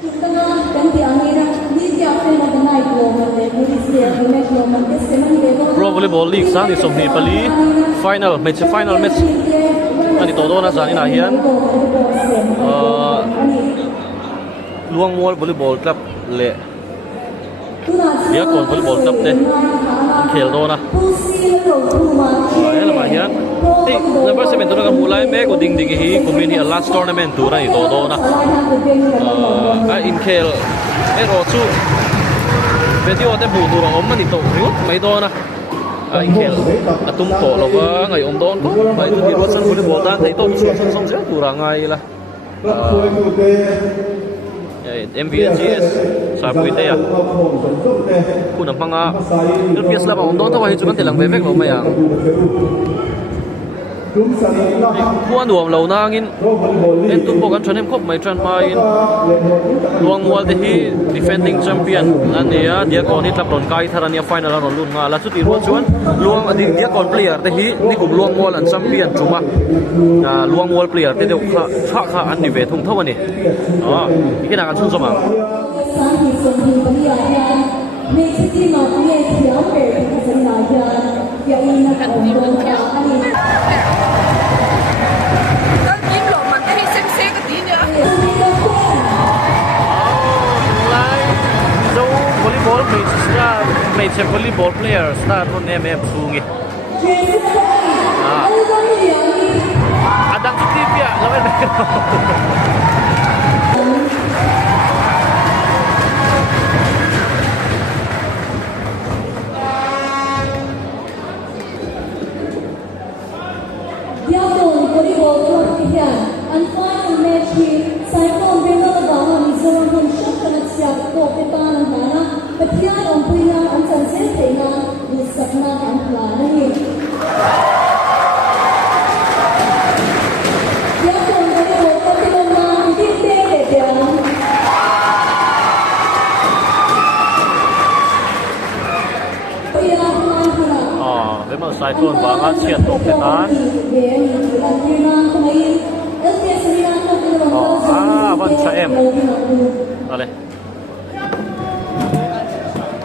Pro Volleyball League sang ni som ni pali final match ani to do na zani na hian Luang Mual Volleyball Club le dia kon volleyball club te khel do na la ma hian number 7 to na mulai me ko ding ding hi community last tournament tu rai to do na in khel ero chu video te bu tu ro om mani to ri mai do na in khel atum ko lo wa ngai om don ko mai tu hi ro san volleyball ta thai to som se tu ra ngai la MVGS sa puite ya ku na panga LPS la bang dong ta wa hi chu kan telang vek lo mai ang kuan duam lo na ngin en tu po kan thanem khop mai tran mai Luang Mual te hi defending champion ania dia kon ni tlapron kai tharania final an lun nga la chu ti ro chuan luang ading dia kon player te hi ni kum Luang Mual an champion chuma Luang Mual player te deu kha an ni ve thung thawani ki na kan chun choma volleyball players start on MM sungi adang tip ya lawan dia volleyball club hian an final match hi Cyclone Bengal Mizoram hon shot kan siap ko ke tan na patian on puya an san se thena ni sakna an plan ni dia volleyball club na di te de puya man huna Memang Cyclone banget siat to ke tan van Chaem ale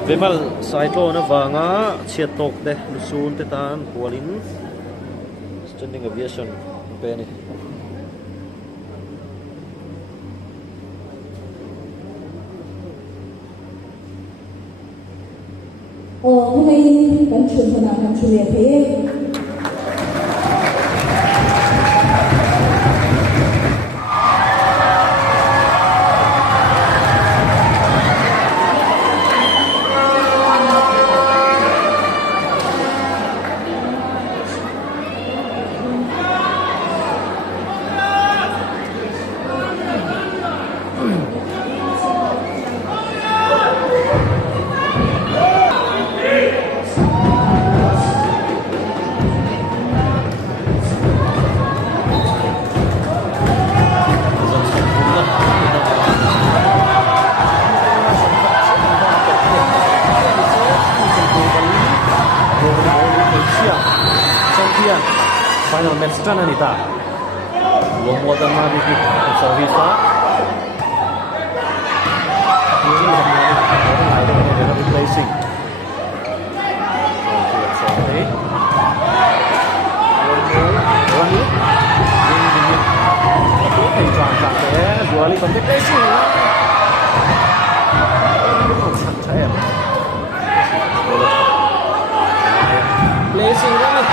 Vemal Cyclone vanga chiat tok de lusun te tan kualin standing aviation pe ni hôm nay vẫn truyền phần nào truyền liệt thế final match tan anita Luang Mual dan mari di service ini ada replacing sorry orang ni ini trang thế dua kali kontak placing placing kan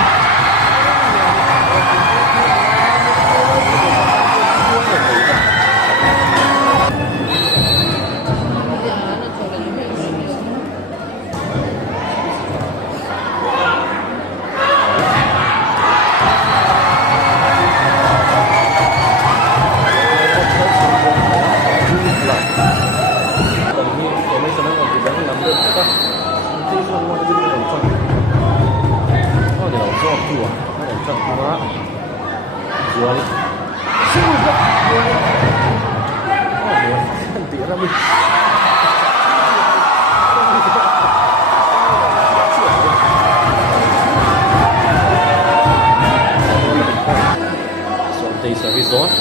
service zone.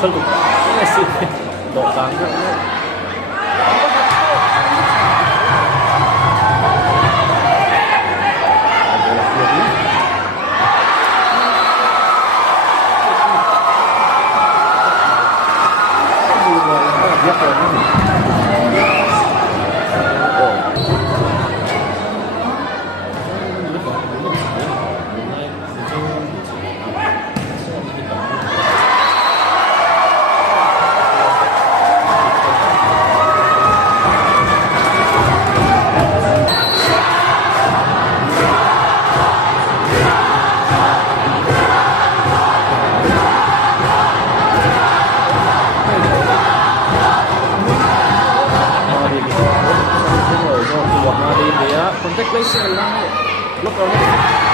Khal tu ni si do tang ka contact placing lang look around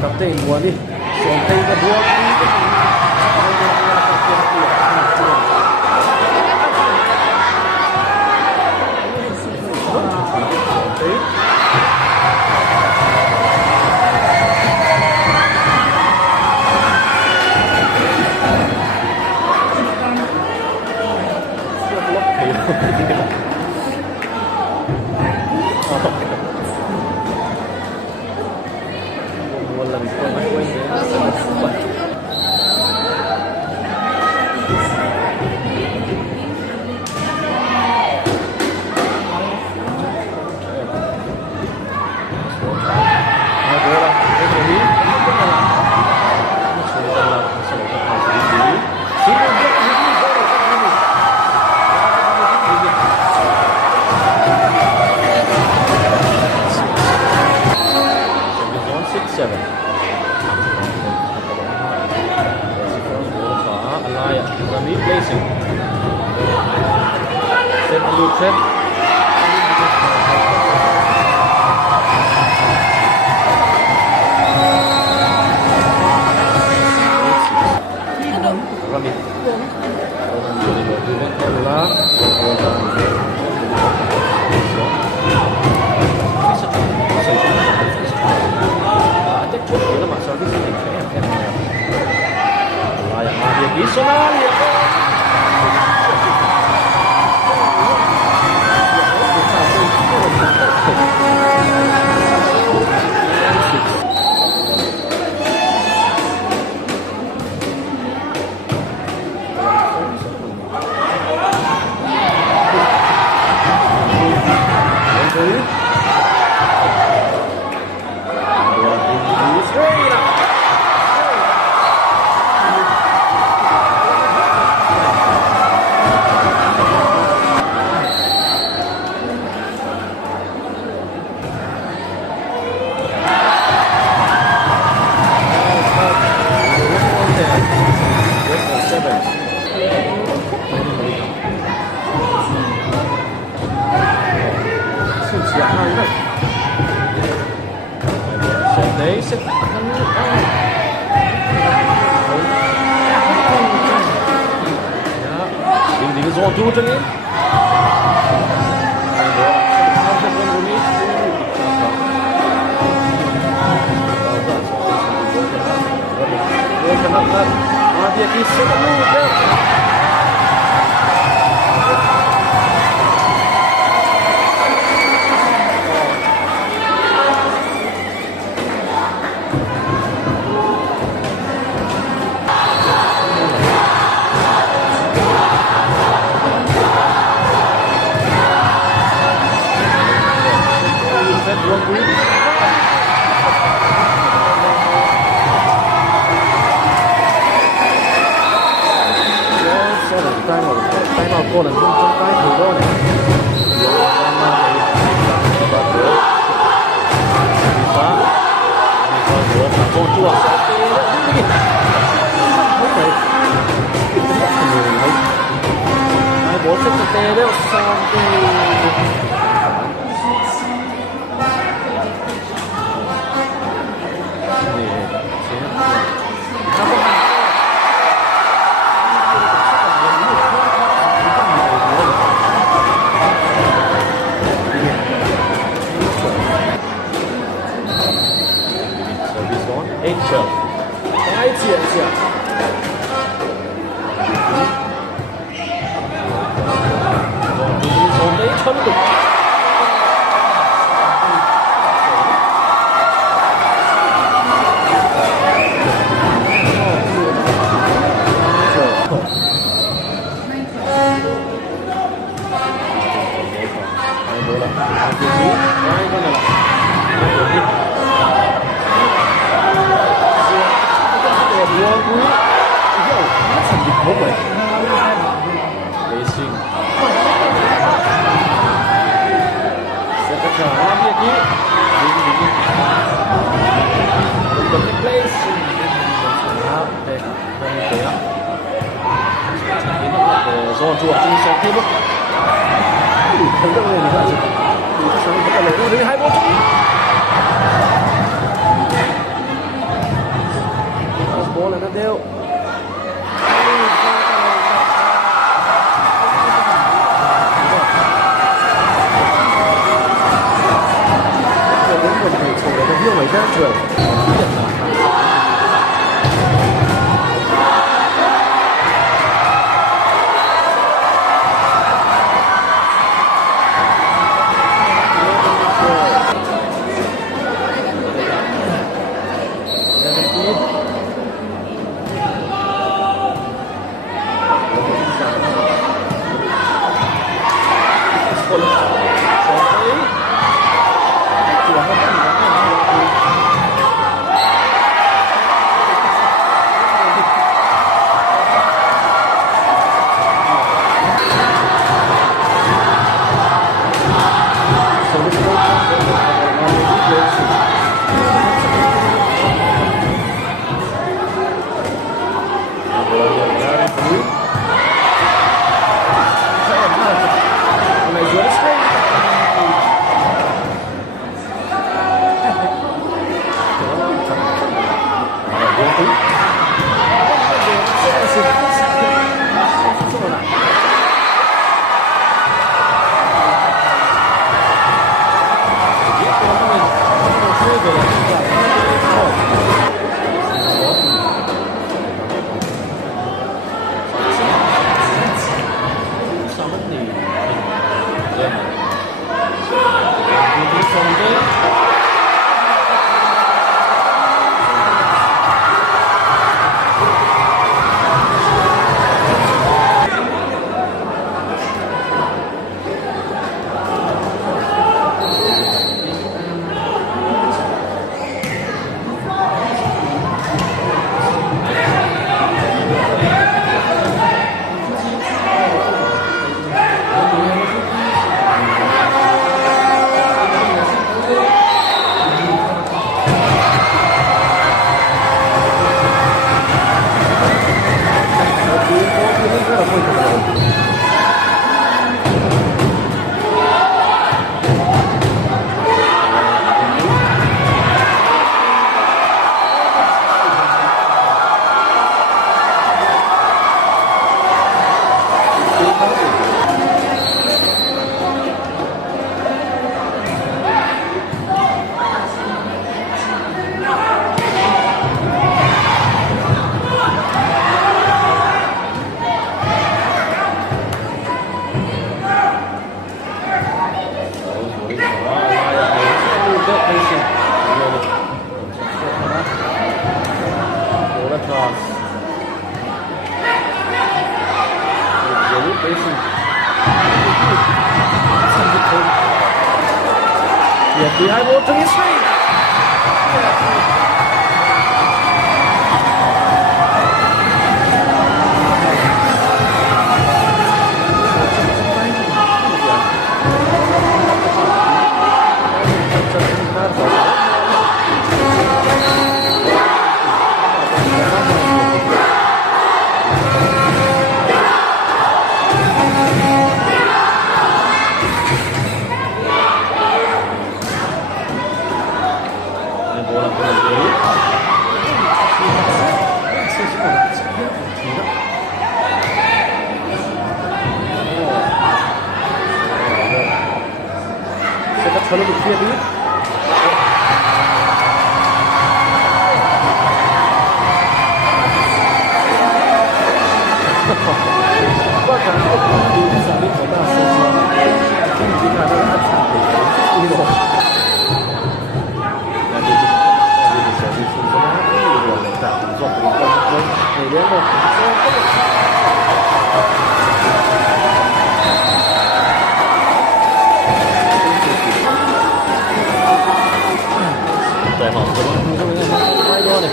kapten buat ni sampai ke dua Placing. Set loop set. Rami. Zone 2 chân in. Dia kisah dulu. Tay vào cô là trong tay thủ đô này. Con chua hai bố thích tê đấy xong service on 8 serve 来解解。从没撑过。Rồi chuột trên sân thế mức thấy đâu này nữa chứ chắc chắn vẫn là lỗi đấy 2-1 bố là nó đều một thể số nó nhiều mấy ra trường Thì 2-1 cho Israel. chalo được kia đi qua cả đi sang đi người ta sẽ chỉ là nó ăn sẵn thì đi rồi là đi sẽ đi xuống cái đó rồi lại tạo dọn cái con này đến rồi Tại họ hai đô này.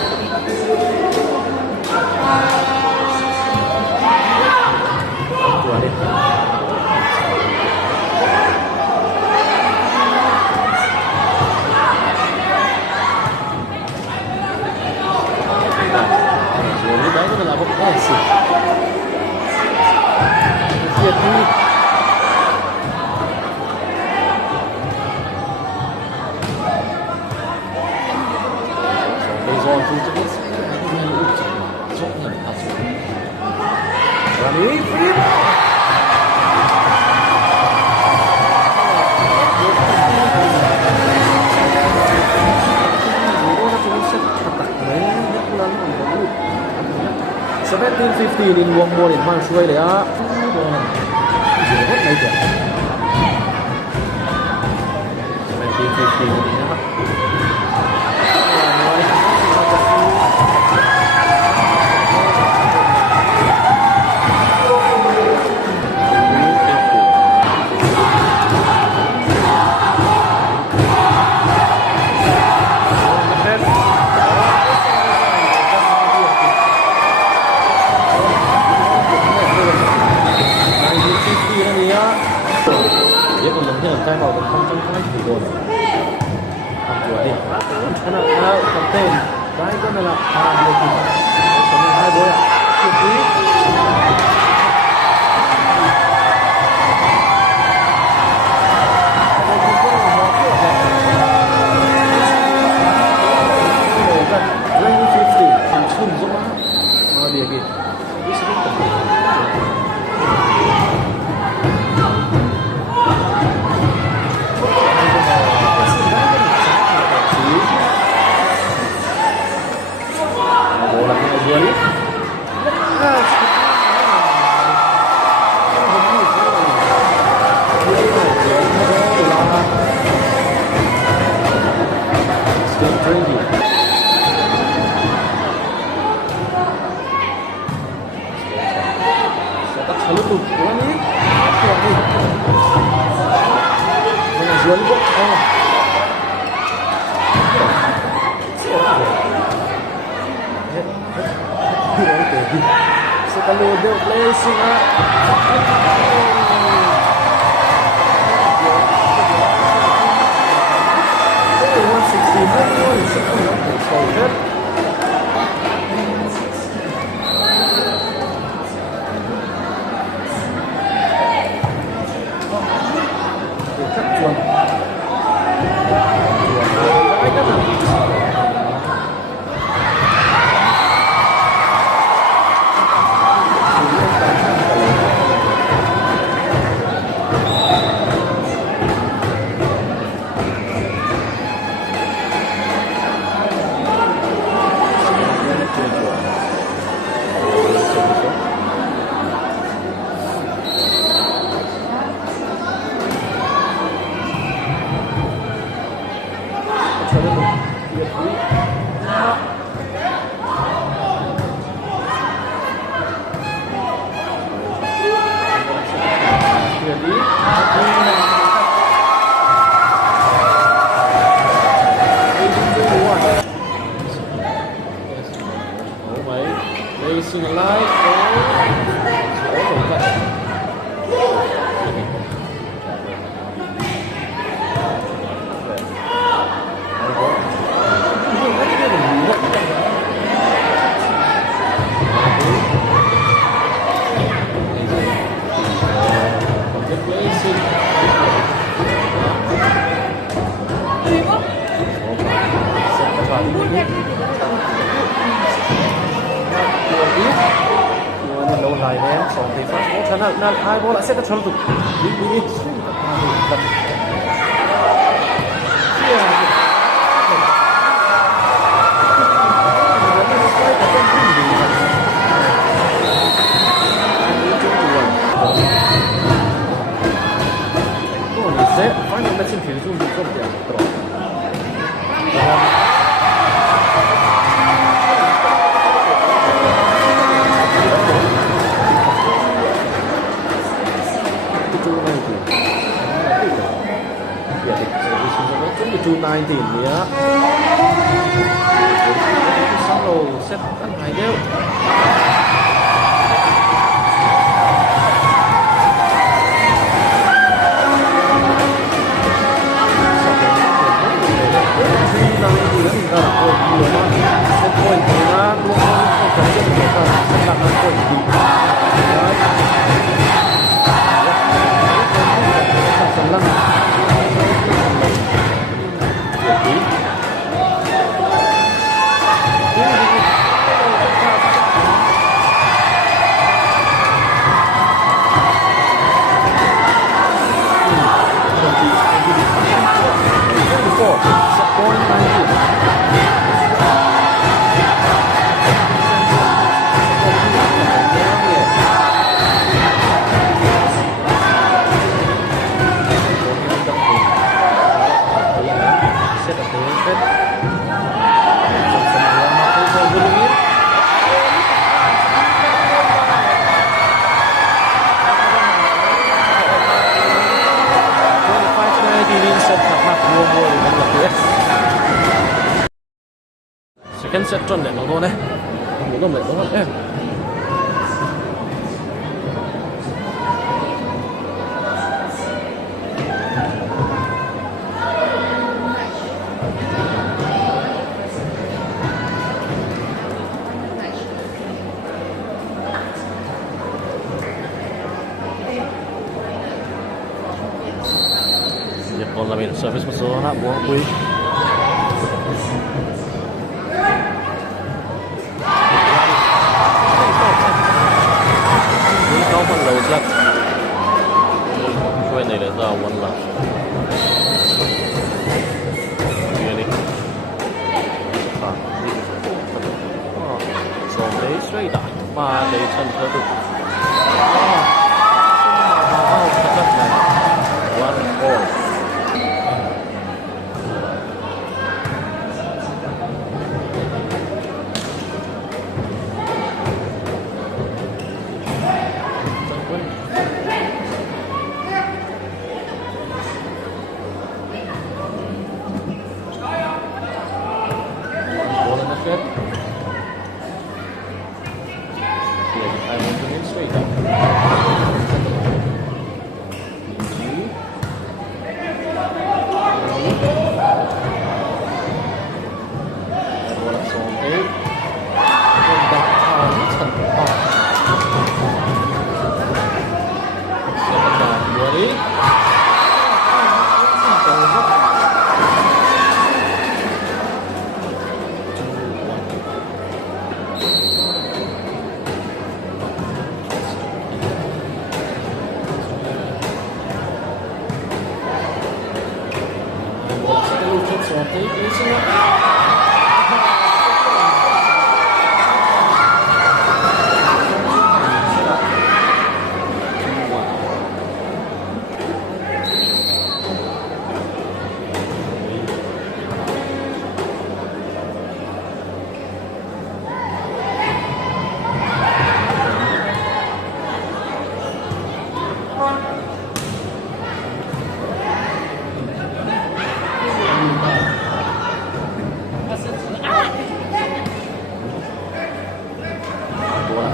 Vừa đi. Rồi đấy nó là một cái gì? Diệt đi. Rani, flip. $17.15 in one more in one sway đấy á. Rất này kìa. $17.15 Dia belum saya mau berkonten lagi dulu. Aku ada. Karena konten, saya kan adalah dia tu. Sama hai boya. Jadi dia gitu. Ini sering terjadi. Bola kena jual ni. Still trendy. Setak selalu tu bola ni. Bola ni. Kena jual ni. Sekali dia placing Racing alive. Lâu dài với em 2 thì phát bố chắn là 2 bố lại xét các chân tục đi đi đi 19 nia Samlo set kan hai deu Second set tròn để nó thôi này, muốn đồng để nó thôi em. Jepun lamin service masuk nak buang kui.ช่วยในเรื่องวันละreallyส่งไปช่วยได้มาในชั้นเธอดูชัดๆนะวันโอ้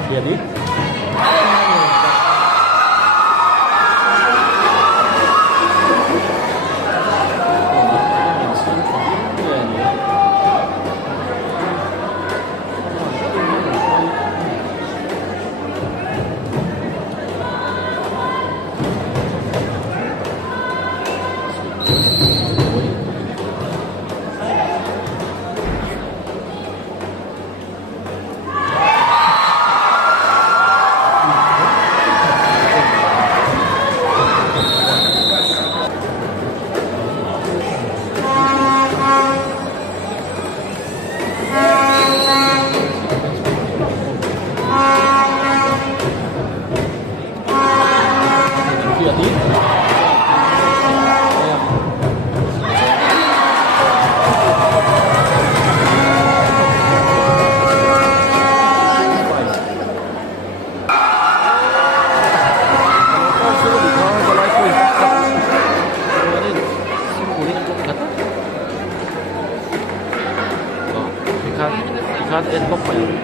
jadi ลบไป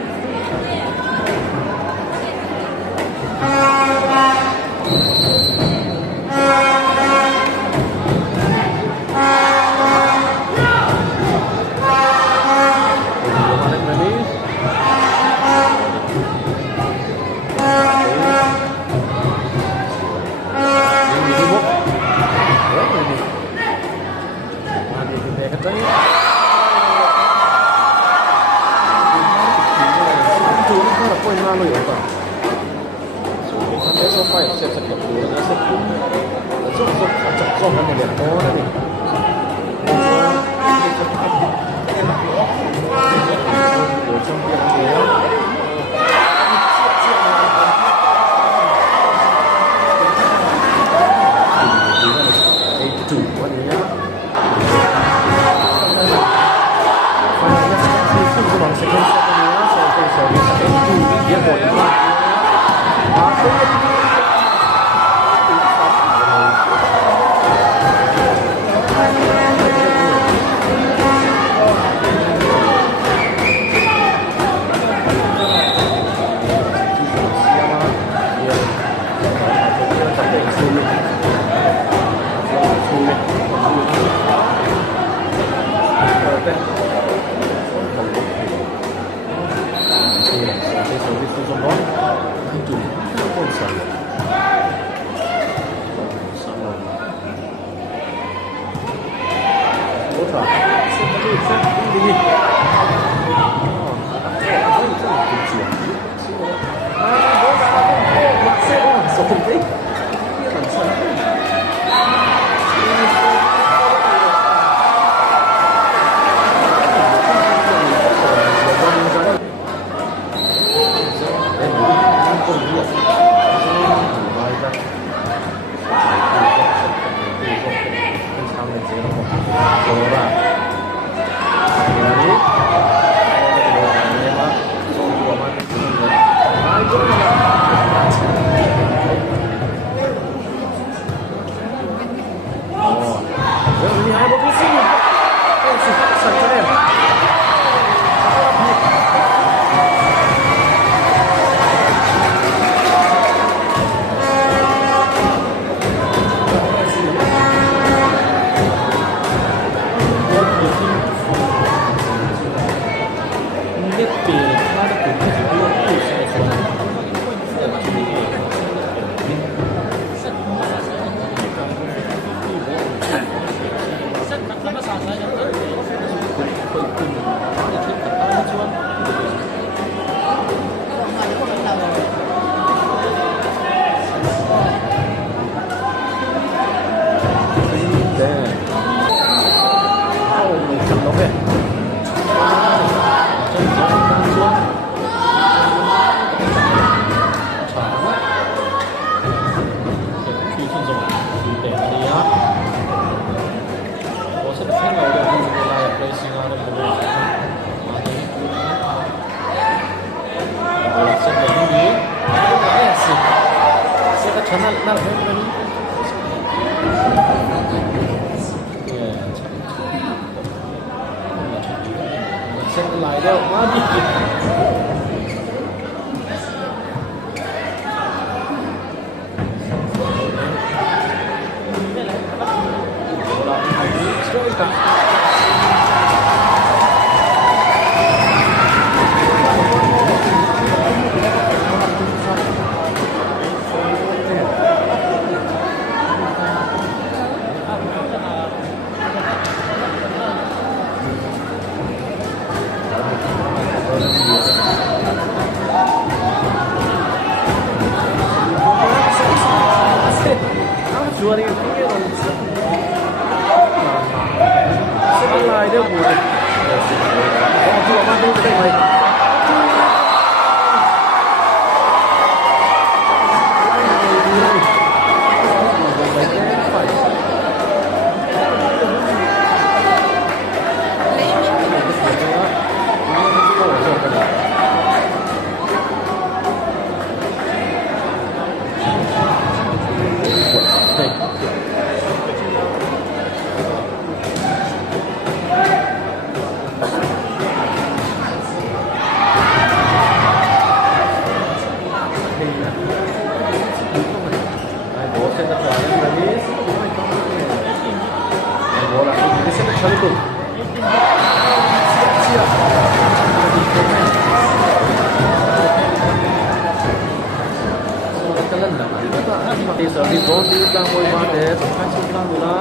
di tlang moi ma te khai sum tlang du na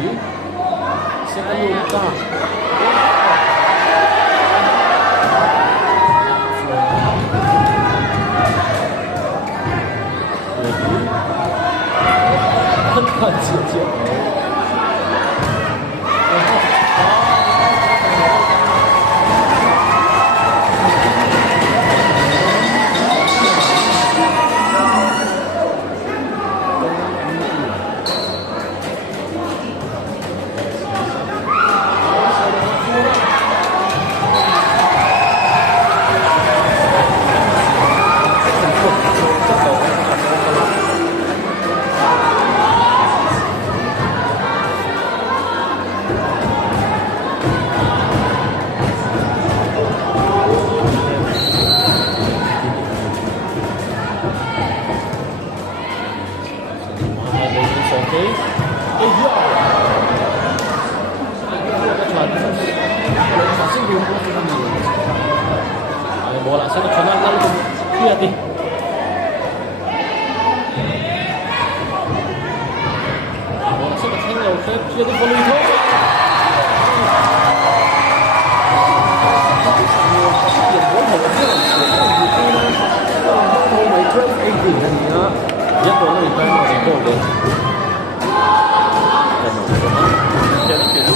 Second Luka.很看姐姐。Bola sa national lalu lihat nih. Bola sa national lalu lihat di bola itu. Dia bola itu masih bola. Jadi kita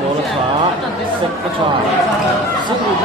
Bola phá, sập cái trò, sức lực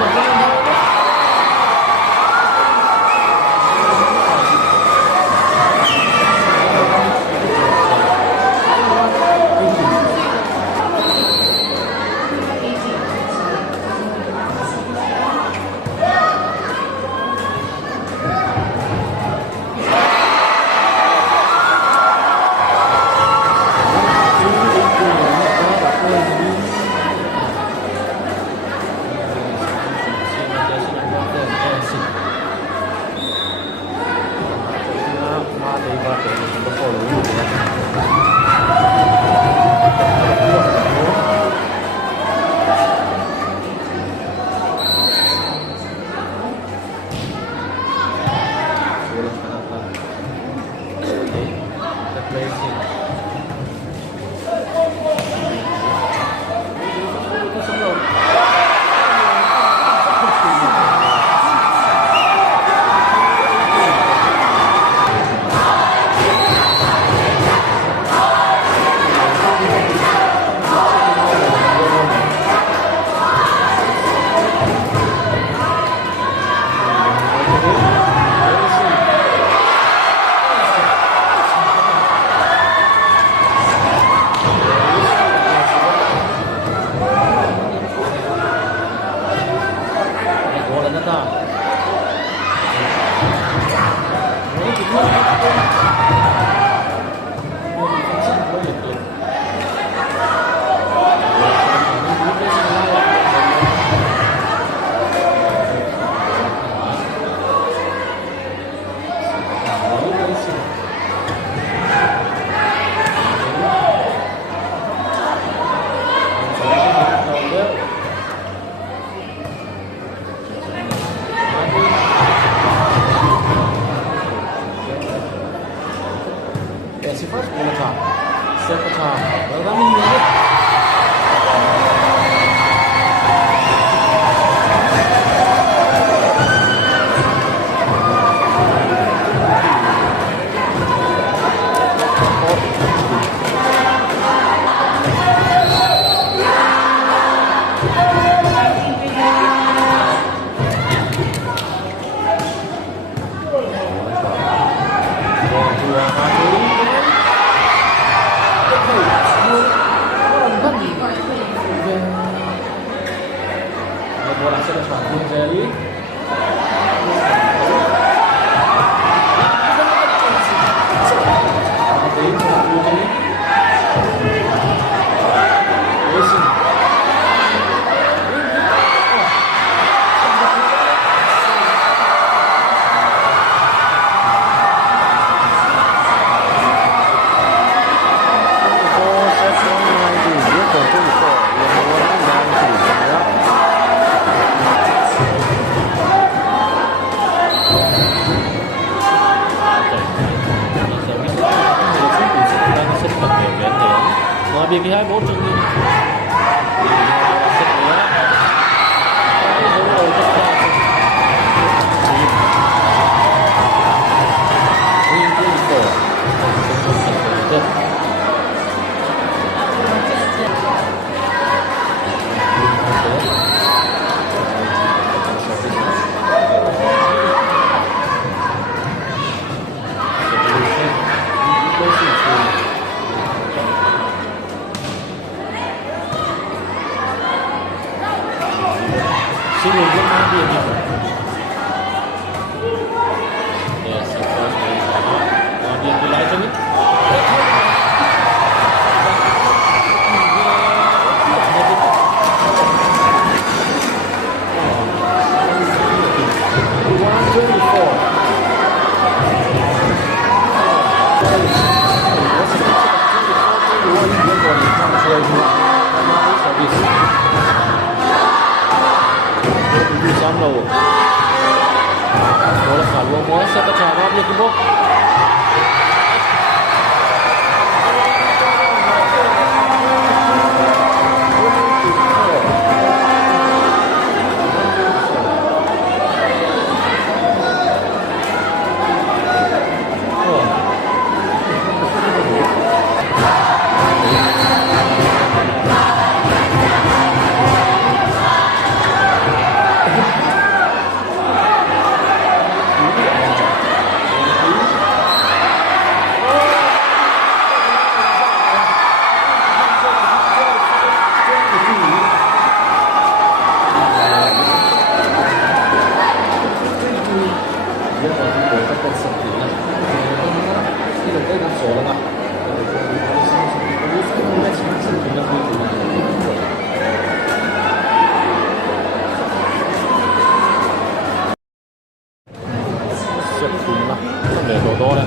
ta Ini kita sifat boleh siapa cah dalam ini bola sudah satu dari việc thì 21 trong những xin lỗi những cái việc này yes dia mulai macam ni Samlo bola keluar bola siapa cara dia kebok để đồ to đây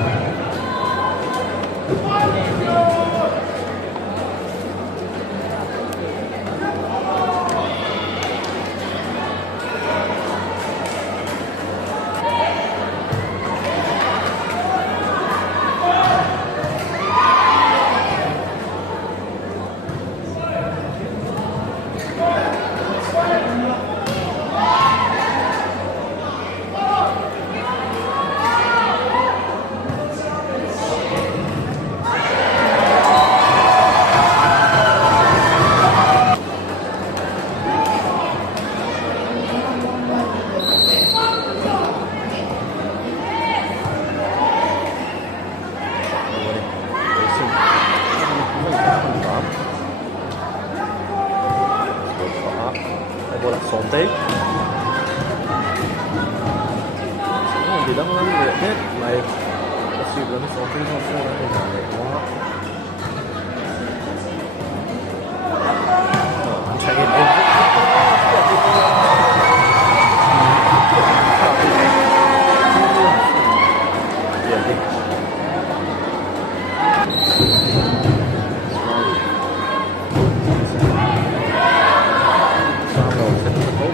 bola santai thì đang lắm người hết lại có sự lắm số thứ không số đó thì là quá anh chạy in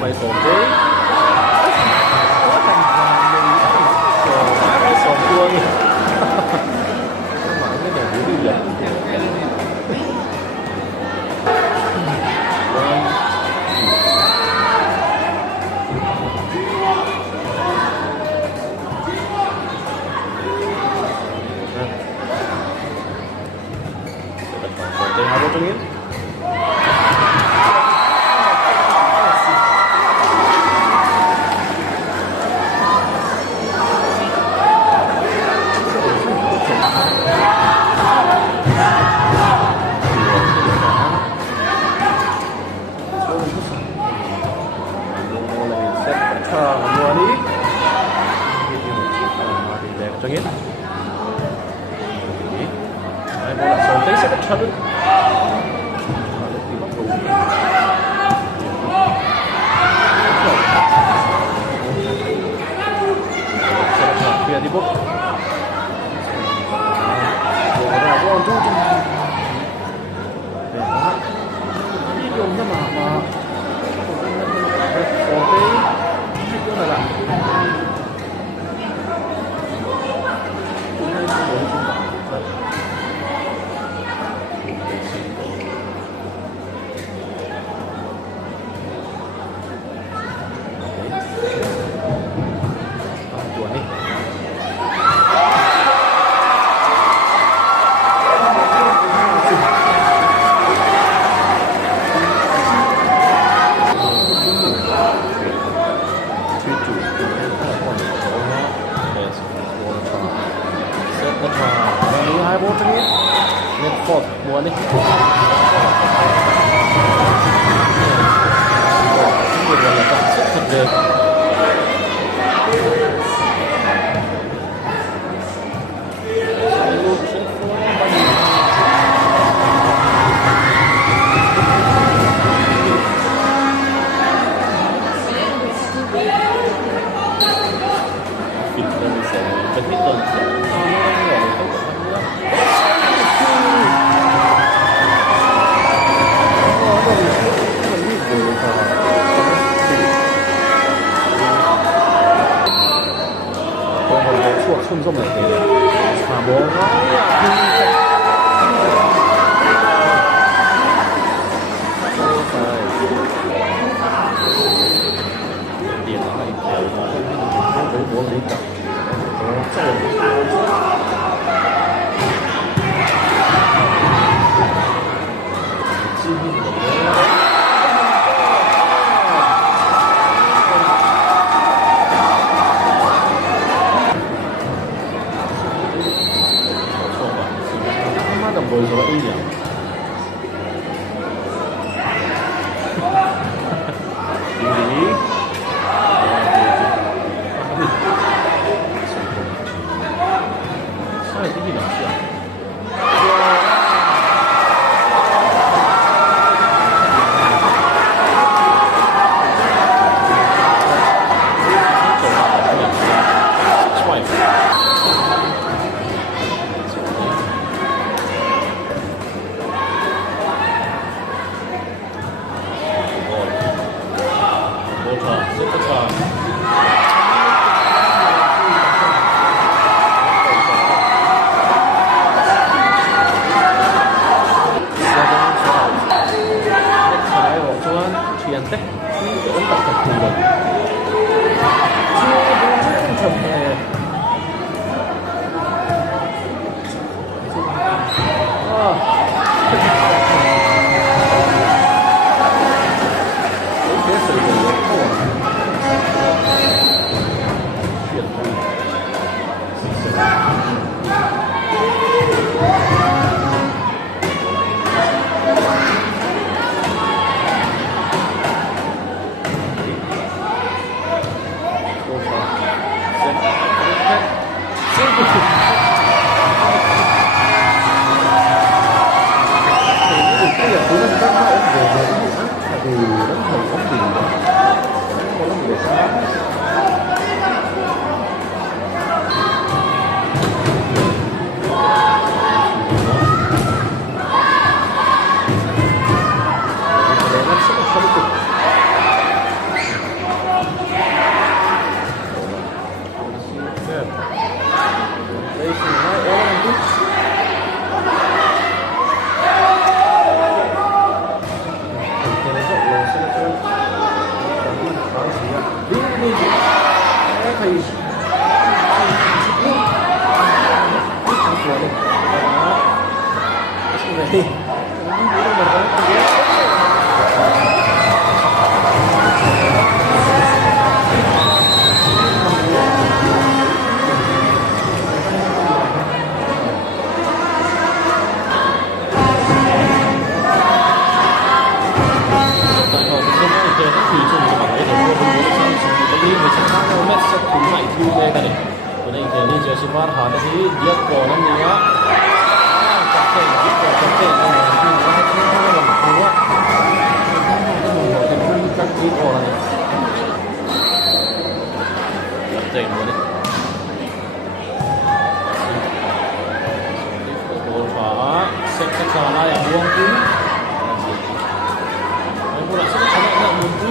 mày còn thế có thành mình còn cua nhỉ mà cái này cũng đi vậy còn đây hai trong yến cho biết đây là số tế sẽ rất thật kia đi bốc rồi có thu đi dùng nhưng mà số tế rất là hai bố cho biết một cột mùa đi cái điều là cảm xúc thật đẹp 추억 솜솜해 자 뭐가 điện nó này với bố lý cả đồng bồi rồi y nhỉ sao cái gì đó teh ini tak tertinggal. thì chung cho bạn ấy được mua một sản phẩm của cái người sản xuất nó sẽ cũng phải thu về cái này cho nên cái này giờ sinh hoạt họ đã thấy biết có nó nhiều á chắc chắn biết có chắc chắn là mình không có hay không có làm không á cái mình chắc chắn có này chắc chắn luôn đấy ball phá set cái sao lại à buông cú ball lại set cái sao lại là buông cú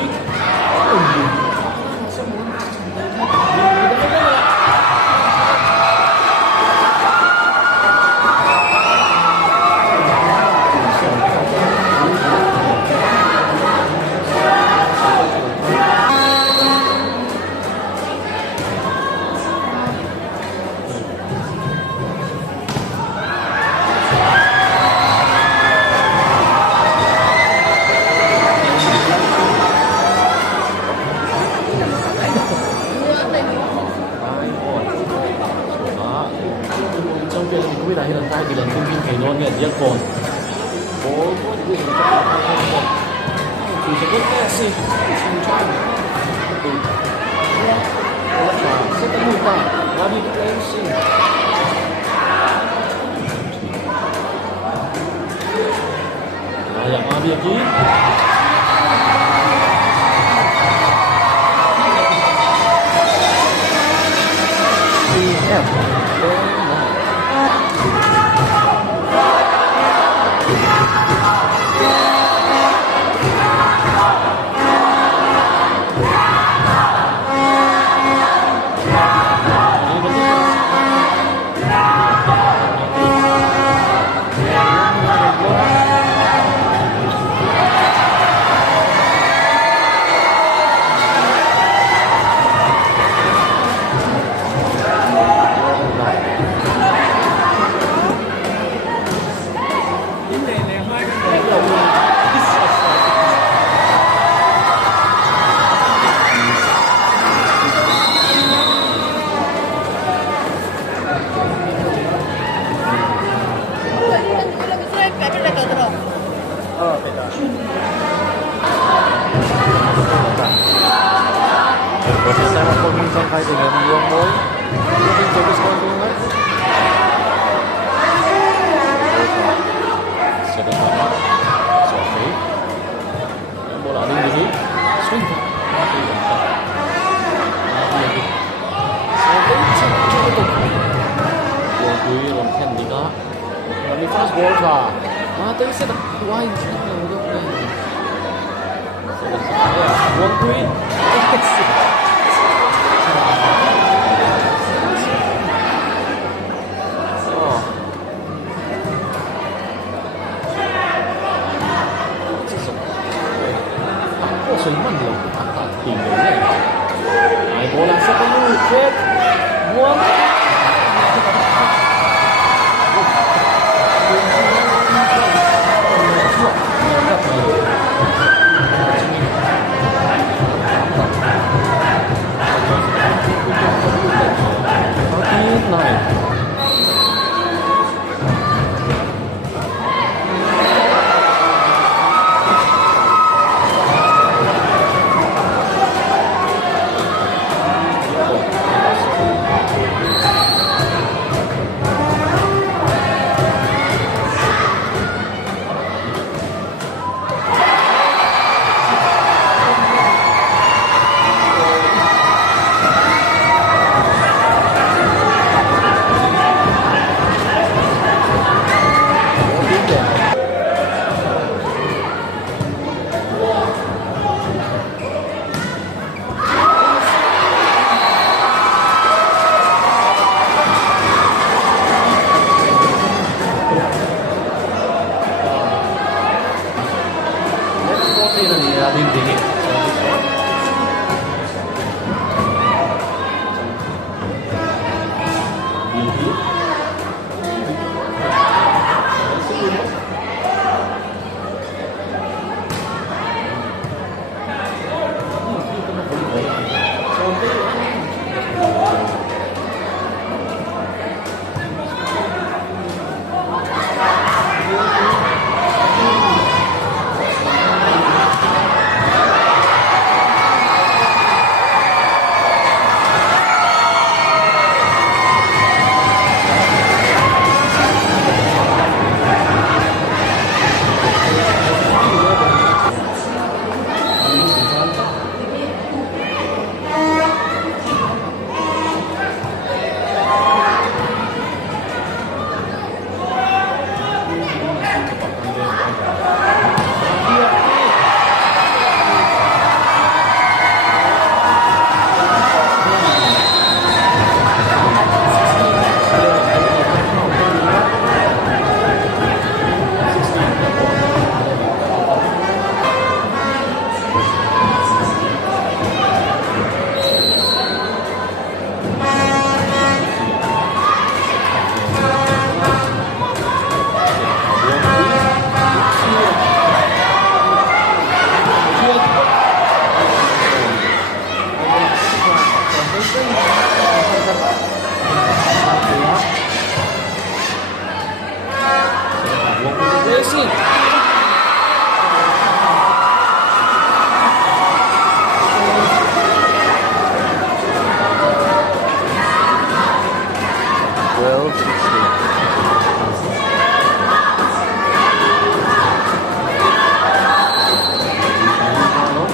hilang tayo bilang pimpin kay Nonya Diacon. Oh, hindi ko nakakatawa. Susagot kaya si Sunshine. Wala pa. Sa tanong pa. Wali ka kayo si. Ayan, Abi lagi. Saya mau sampai dengan buang boy. Mungkin jadi semuanya. Sederhana. Sofi. Bola ada di sini. Swing. Mati bentar. Mati. Sofi cukup. Buang boy lompat di kah. Tapi fast ball kah. Mati sedap wide. Buang boy. Sering loh, tak tinggalnya. Naik bola satu, cek, buang. Naik.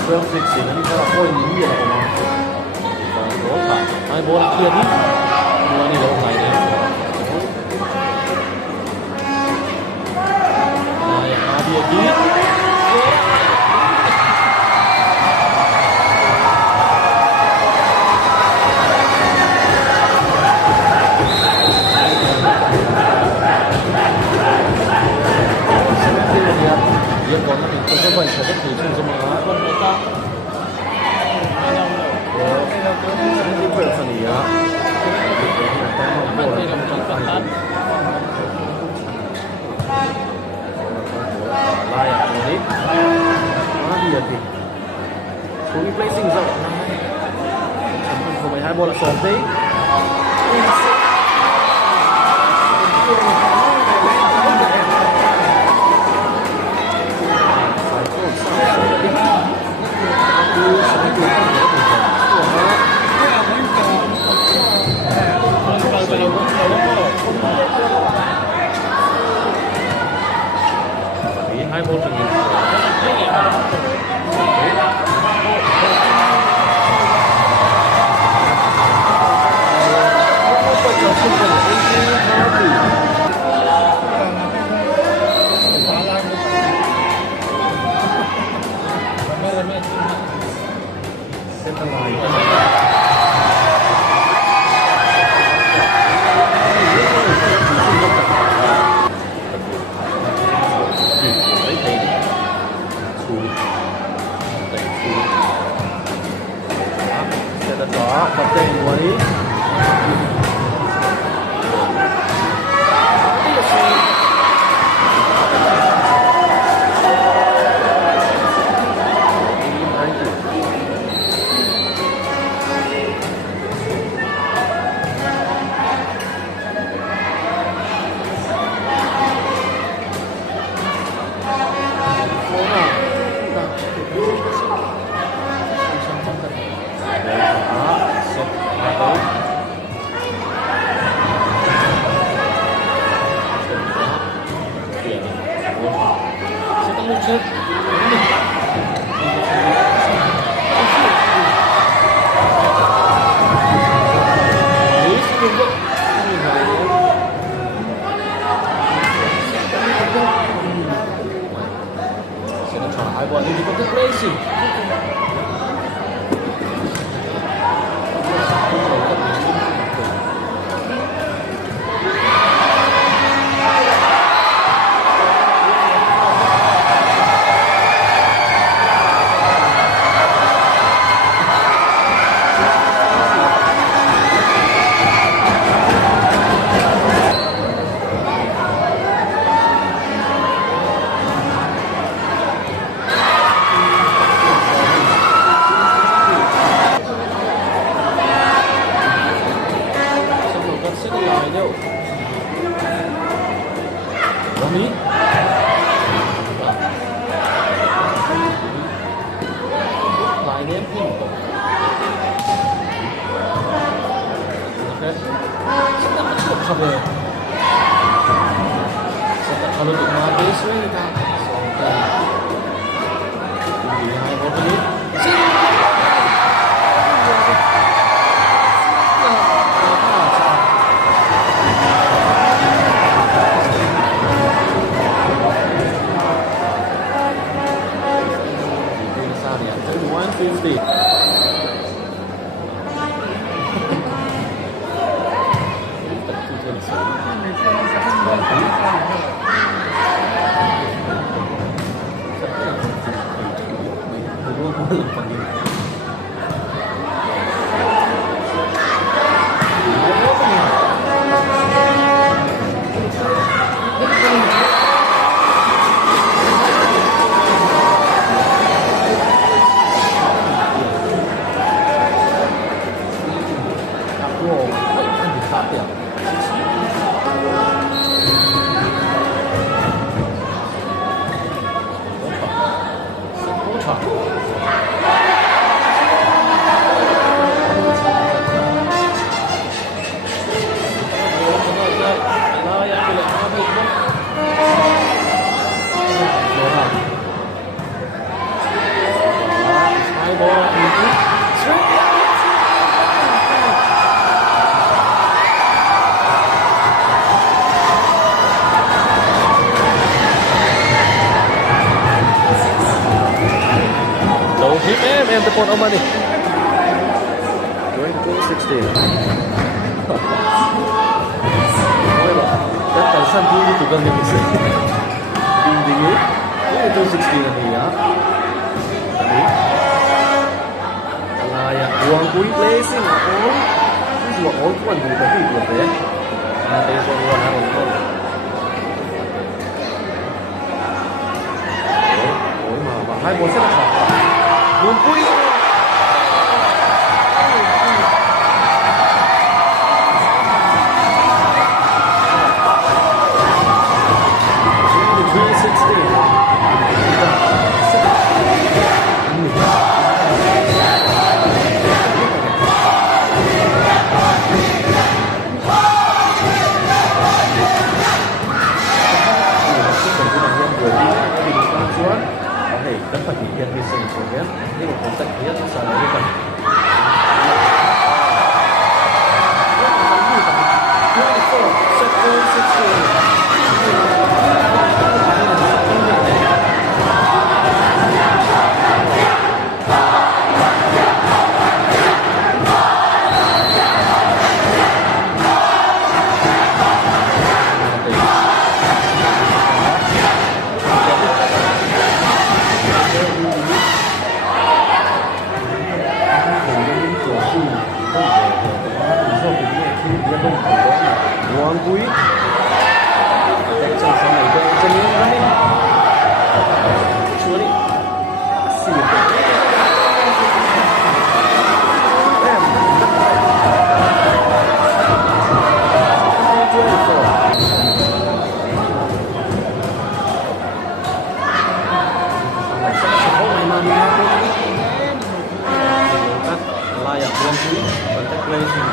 12 fixing and it's a point in here hai bố là kia đi mua đi đâu này đấy này dia đi dia còn nó thì tôi vẫn sẽ rất thì chung cho mà vẫn có ta ini personia Mati kamu contohkan layak ini mana dia sih Suri placing rộng không phải hai bola sọt đấy hai bố trường đó và tên của ấy buat ini kita crazy. Kalau untuk habis ni tak ini hai botol ni high ball straight đầu hit em tập ông đi 22-16 rất là sân thi tụi con những sự đi đi 22-16 này á là ya uang kui placing all this is what all one do tapi buat ya ada yang buat orang mà hai bóng rất là khó luôn vui dapat dilihat di sini kan ini kontak dia sana ini kan uang kui sama itu jenis lain sorry layak uang kui kontak placing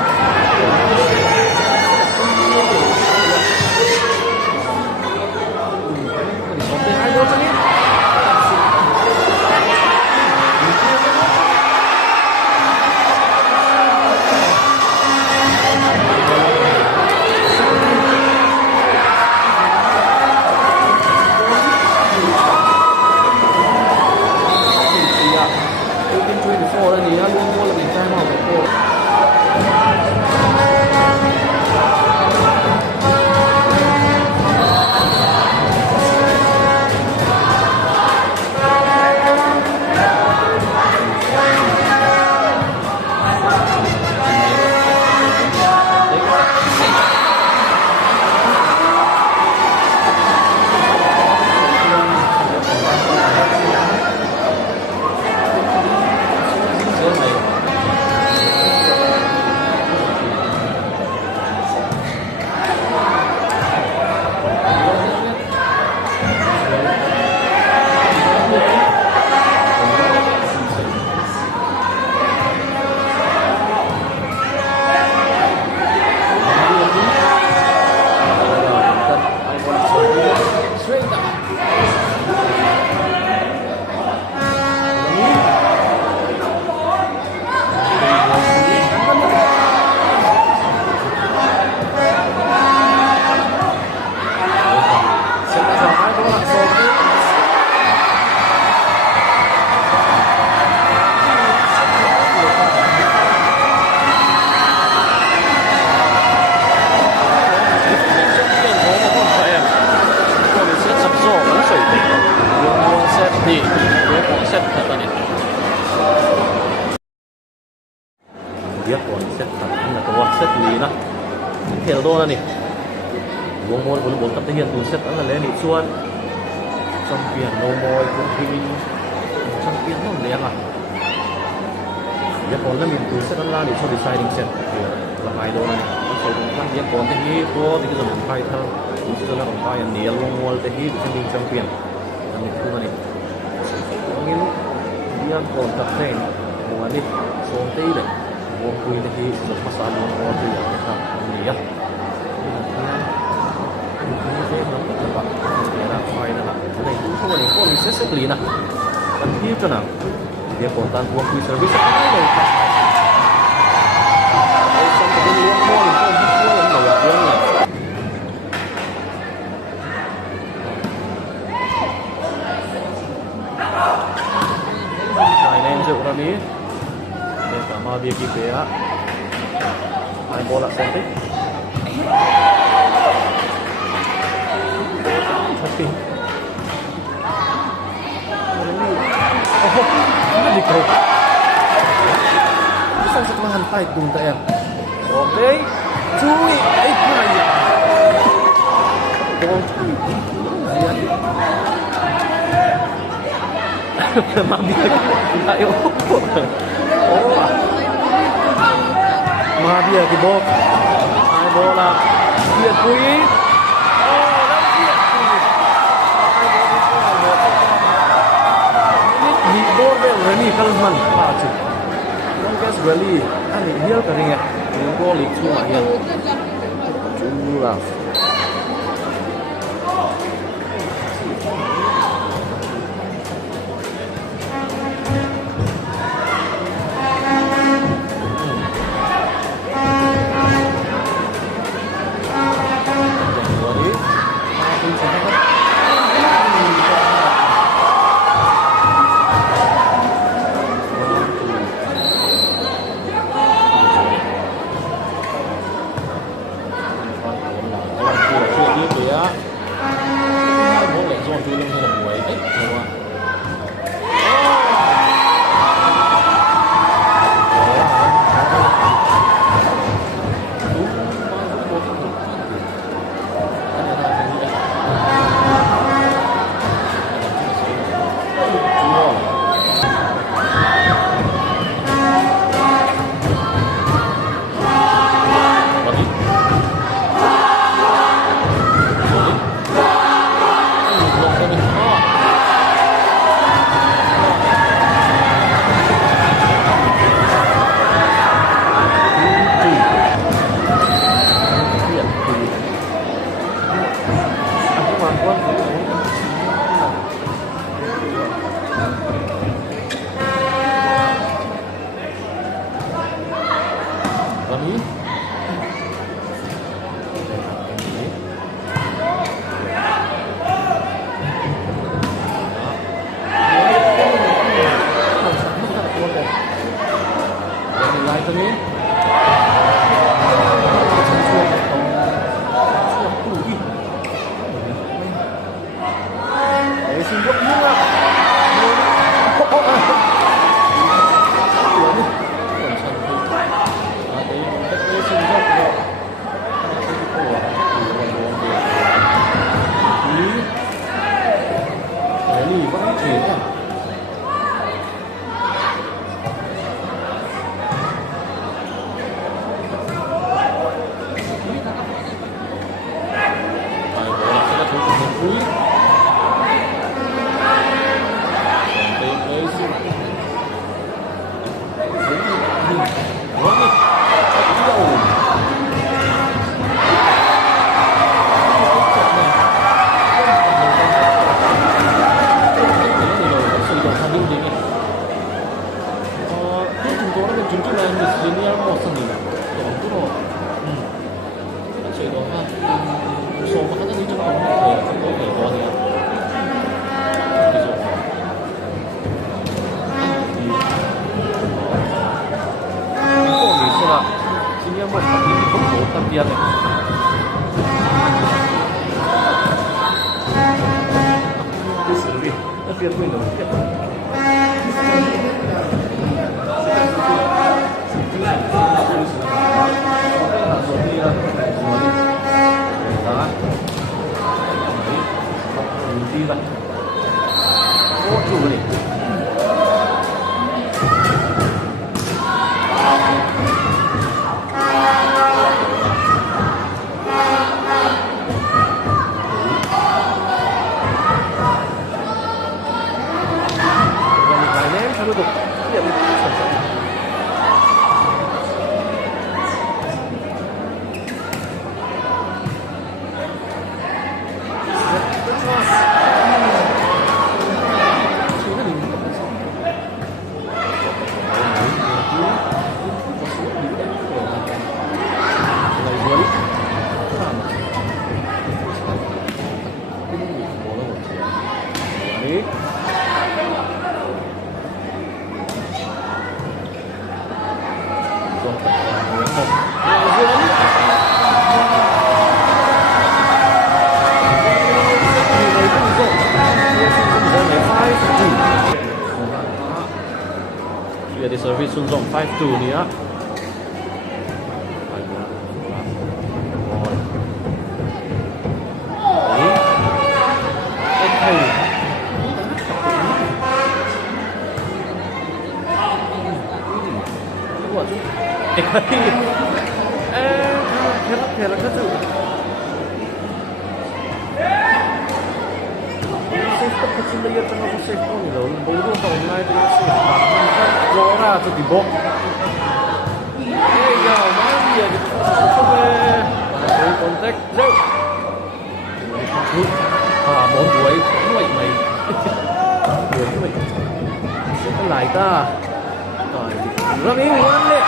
dia konsep na konsep ni na kel do na ni wong mon bol bol tap hian tu set an le ni chuan champion no moi kun hi champion non le nga dia kon la min tu set an la ni so deciding set la mai do na ni so kan dia kon te hi po ti ko man phai thal tu so la kon phai an ni wong mol te hi champion an ni tu na ni ngin dia kon tap nei mo ani so te ile wong kui te hi so pasal wong tu ya ka ni ya thế nó các bạn để là file là cái này cũng không phải có mình sẽ xử lý nào cần thiết cho nào dia kontan buang quick service sekali loh. Sampai dia luang mau luang yang bawa uangnya. Main je orang ni. Dia sama dia gitu ya. Main bola cantik. Tapi ini di kau. Bisa setelah hantai tung tak ya. Oke, cuy, mana ya? Mami, ayo. Oh, Mami ya kibok. Ayo bola. Lihat cuy. Doorbell Remy Kalman Pacu. Longest rally. Ani dia kering ya. Gol itu lumayan. Jumlah. Dia di service Sun Zong 5-2 ni ya. Kira ka tu. Safety kecil dia tengah save pun ni loh. Baru tak online dia save. Jora tu di bok. Ya, mana dia gitu. Coba. Ada kontak. Jauh. Một đuổi mày. Đuổi mày. Sẽ có lại ta. Rồi, ra đi ngoan lên.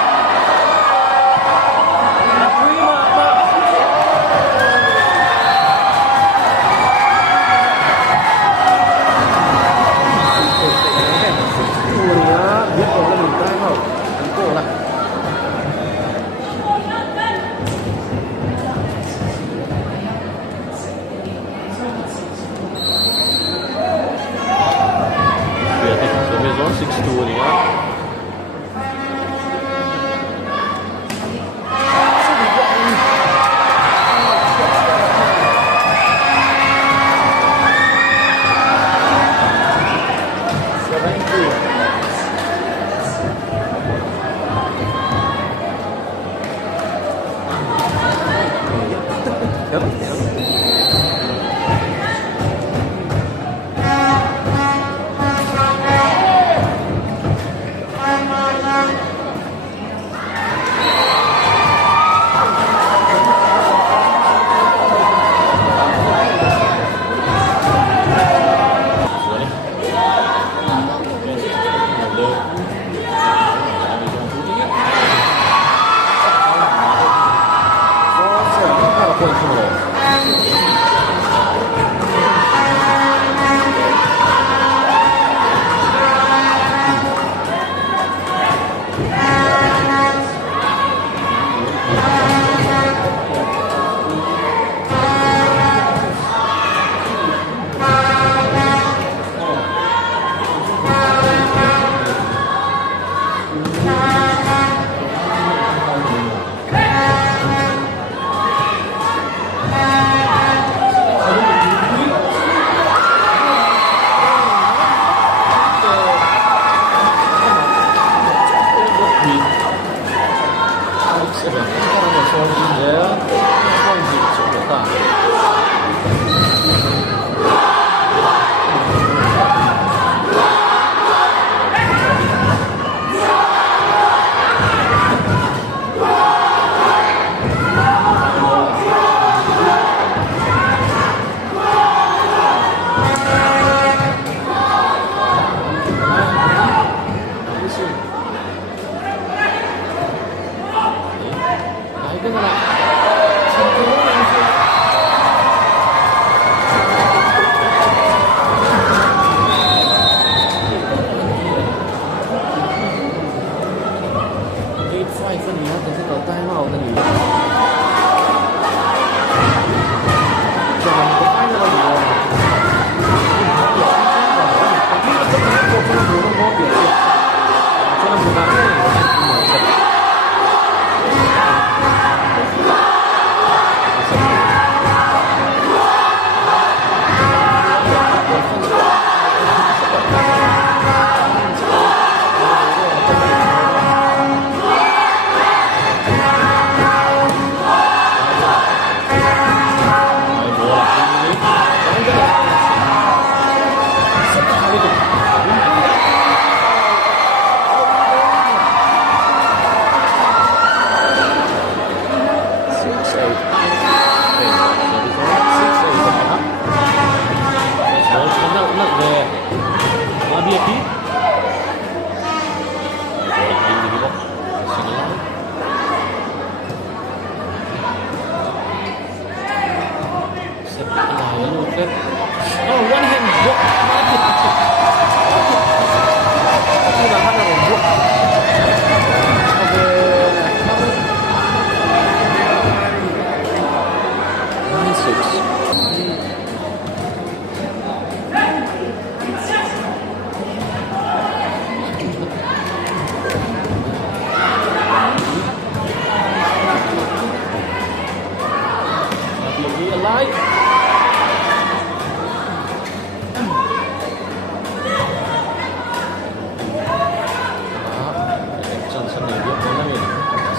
sân này biết có năng lực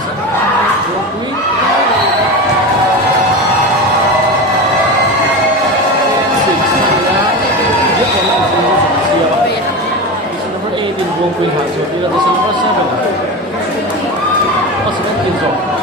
sân quý number 8 in Wong Queen High School. This is number 7. What's the kids on?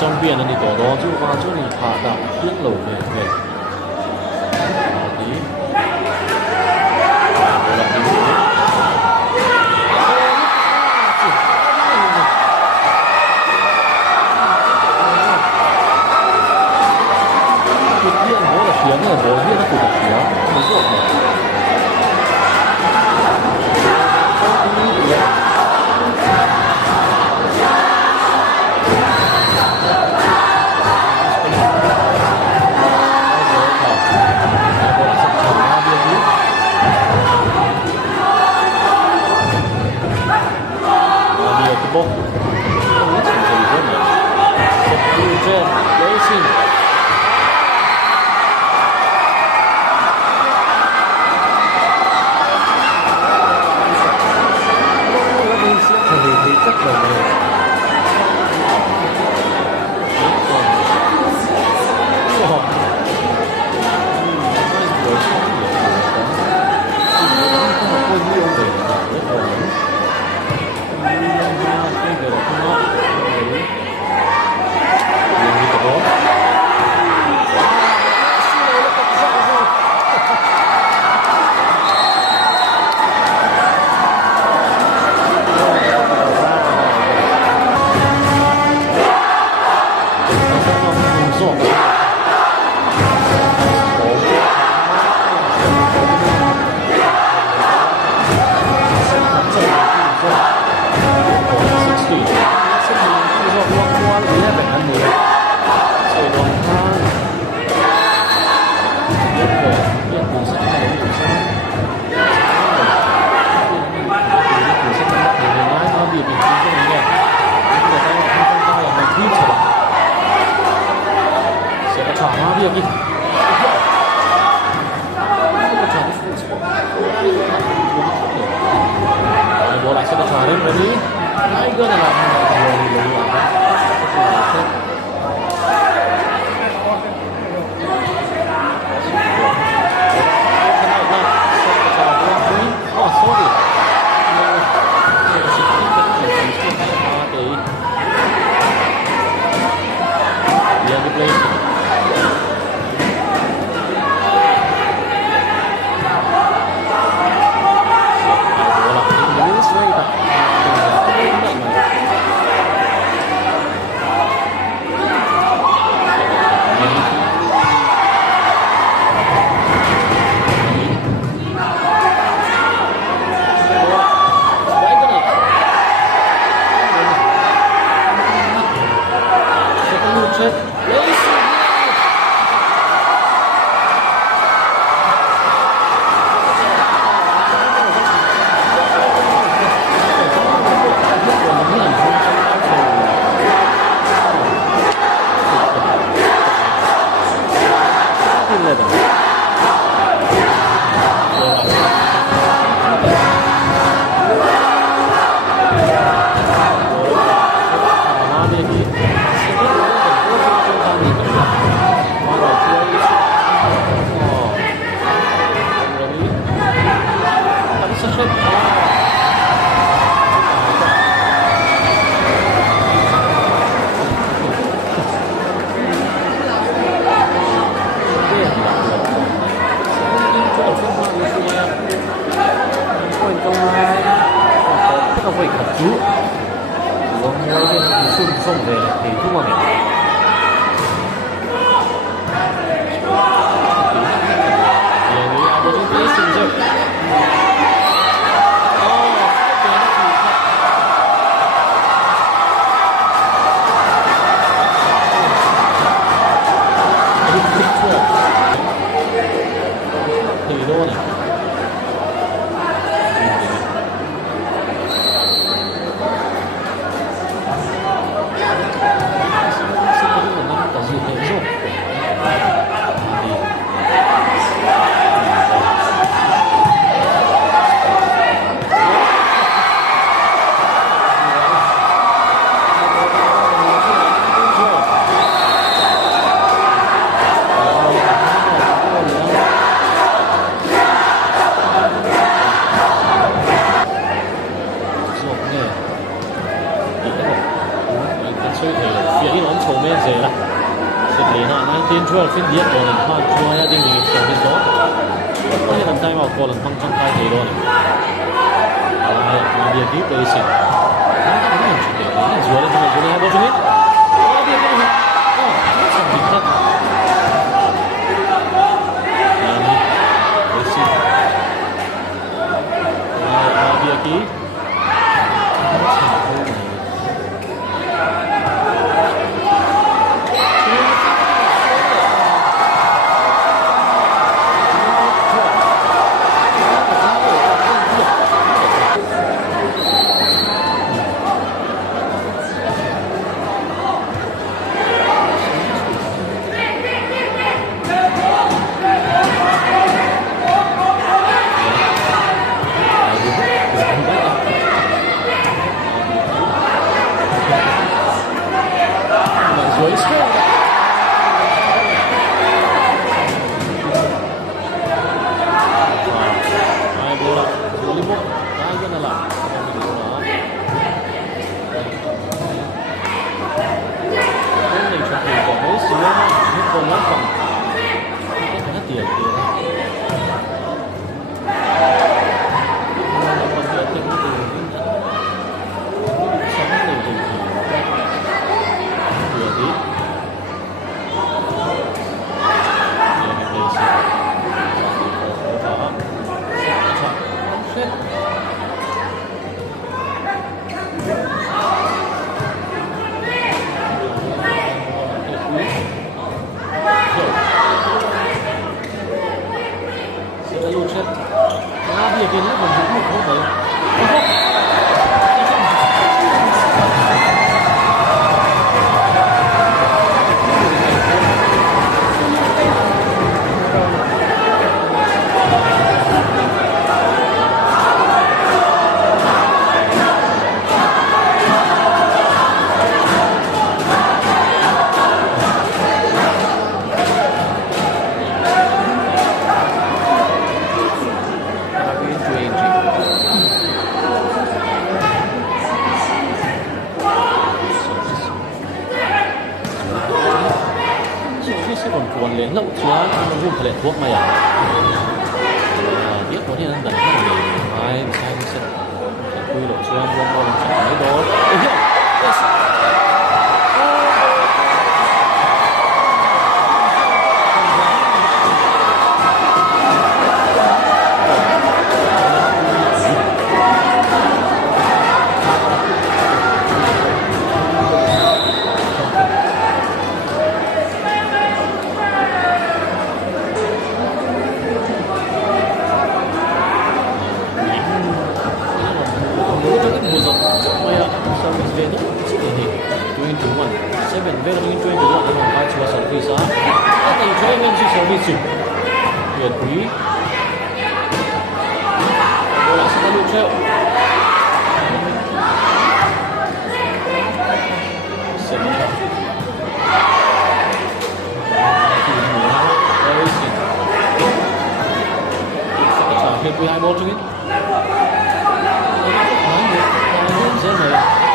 trong biển thì có đó chú qua chỗ này thả đảo tiết lẩu về về tí cái điện bố là tiếng rồi bố điện nó cũng là tiếng nó rộn này Then ready? I'm gonna oh, sorry. Yeah, the place. lệ thuốc này à biết có thể là đẩy cái này hai sai sẽ quy luật cho em luôn luôn chẳng thấy đó Huyền Quý Bola sẽ được treo sẽ hiệp 12 cho biết rất này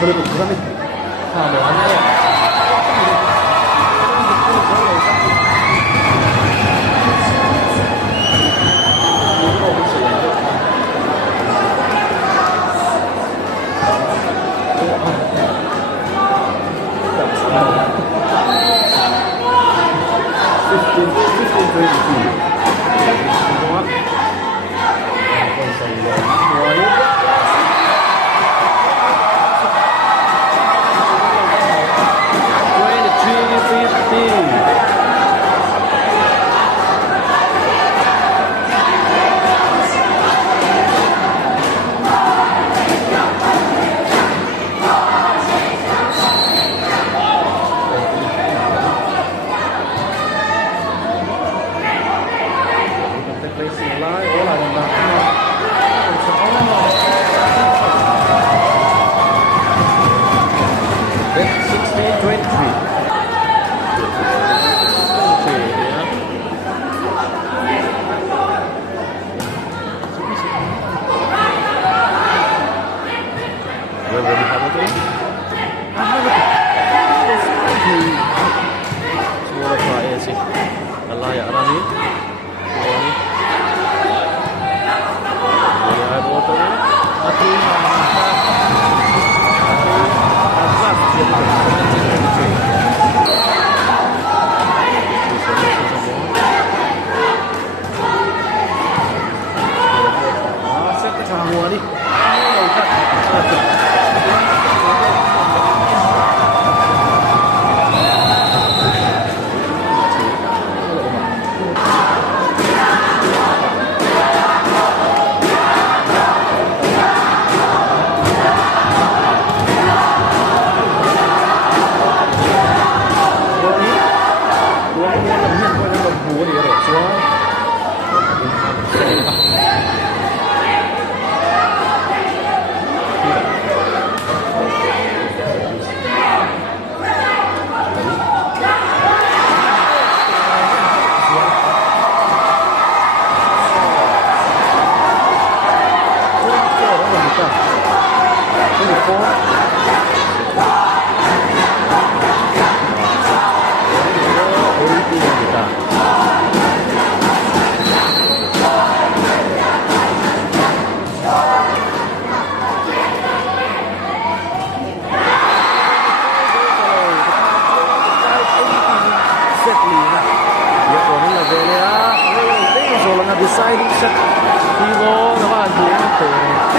그래도 그다음에 뭐 하나요?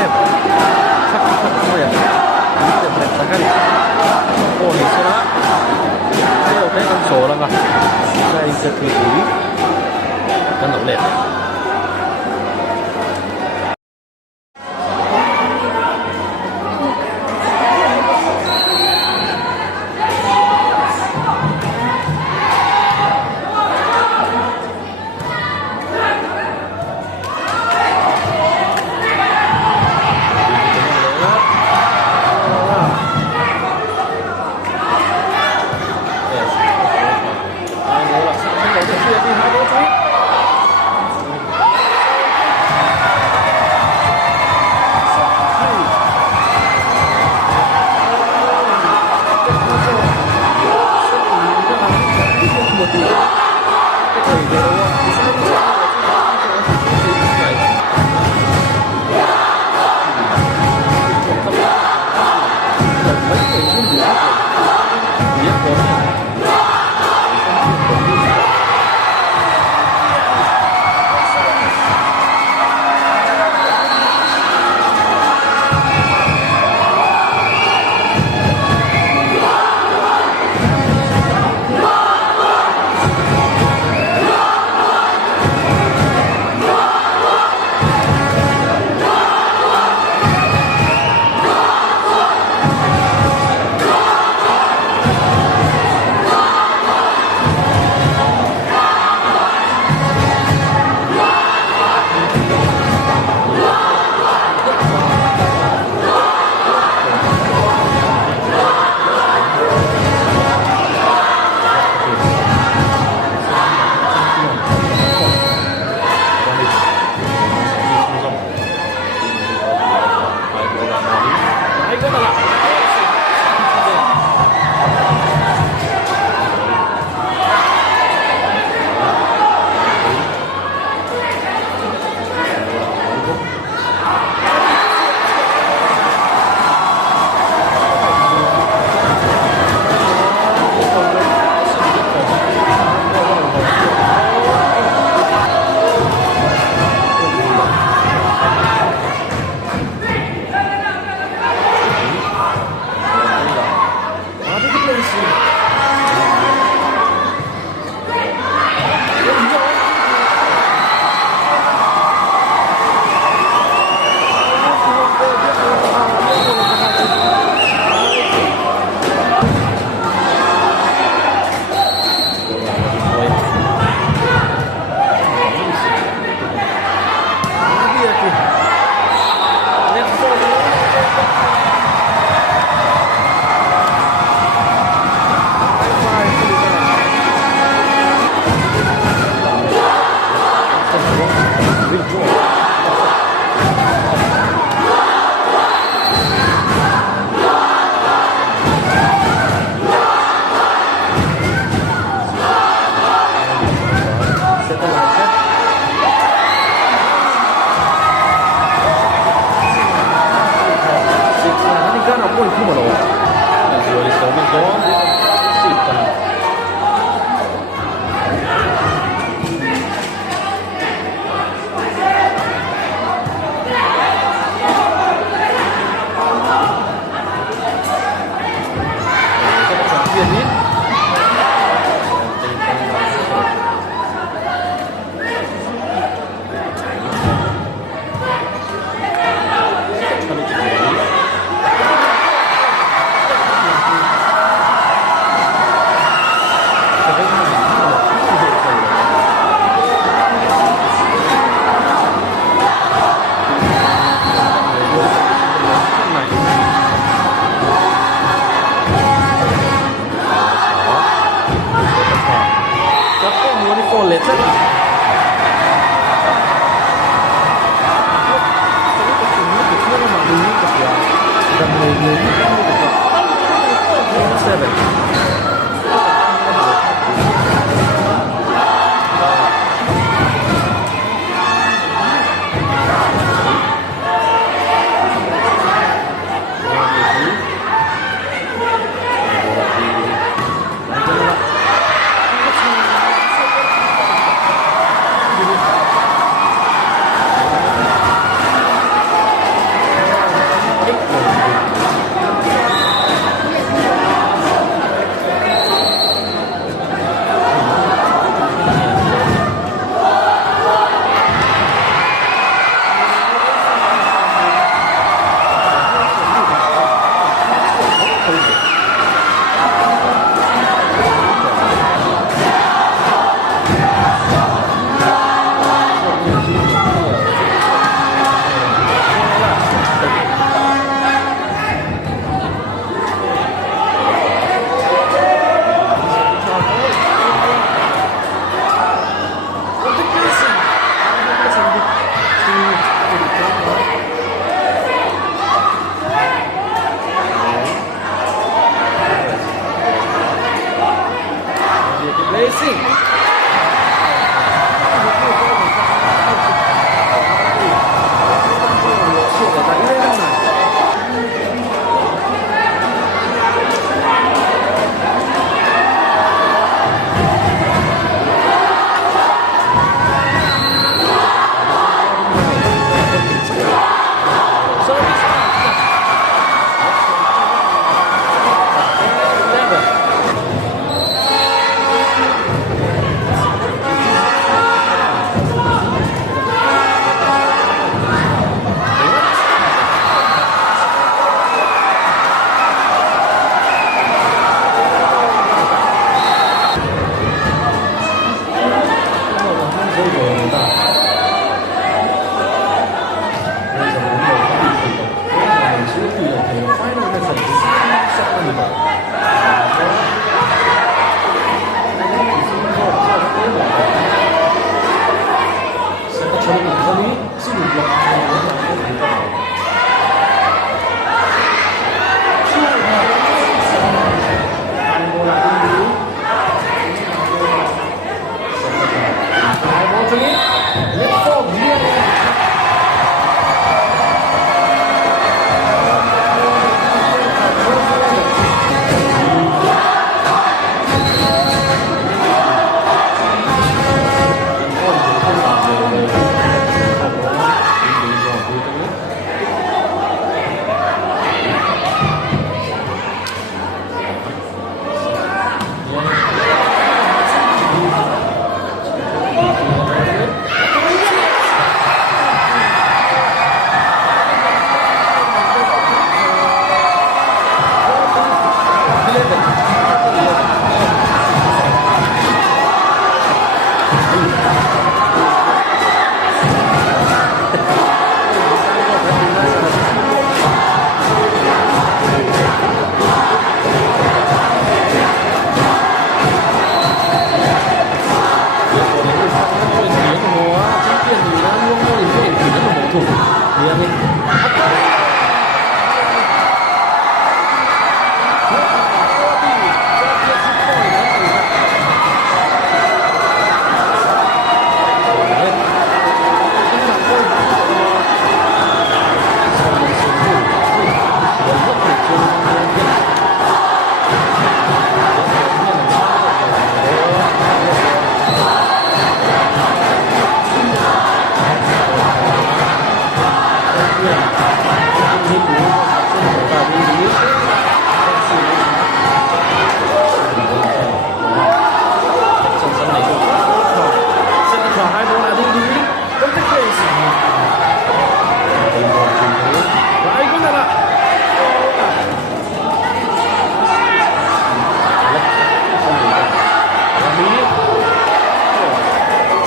em sắp không ya itu berita kali oh di sana ayo kan kan seorang lah saya ikut ini kan tak boleh ที่ถือตาดีดีสงสัยไหนก็เส้นขวาให้โบนาดีดีก็จะเกยสิไรก็นั่นละวันนี้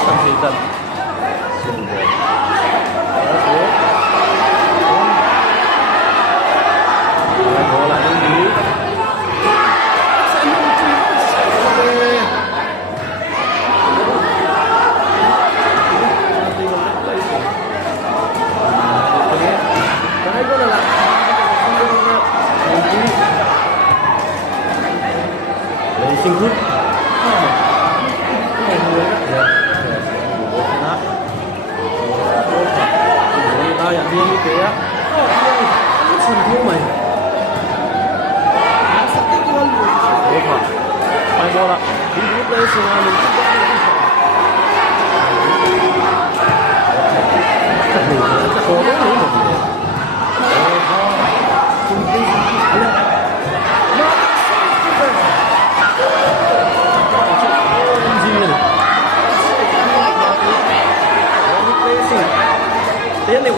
ทำให้กันสุดยอดbola ini singkut yang ini kayak singkut mày Mai bola di due sono dia nih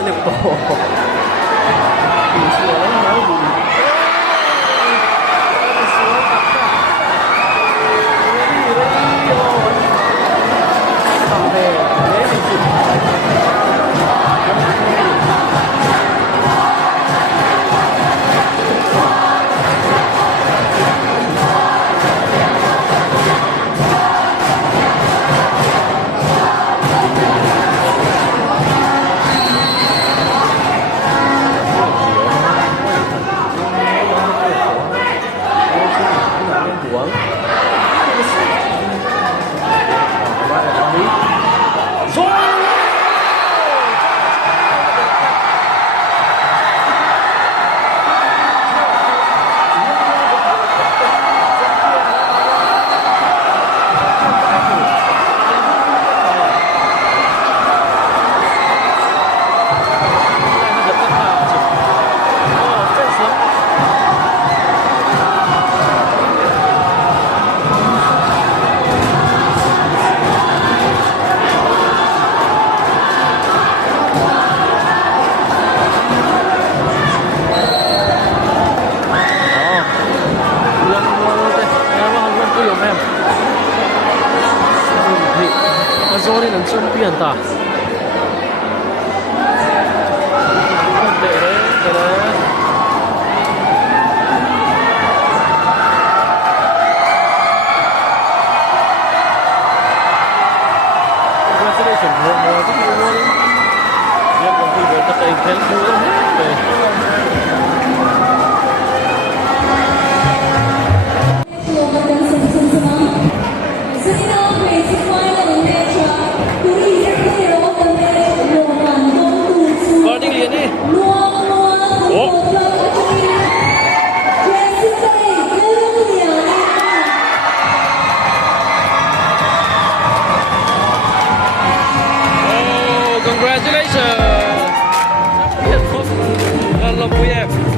Azzurri non sono piantati. Congratulations, dia konti berkata Intel Congratulations! Love you.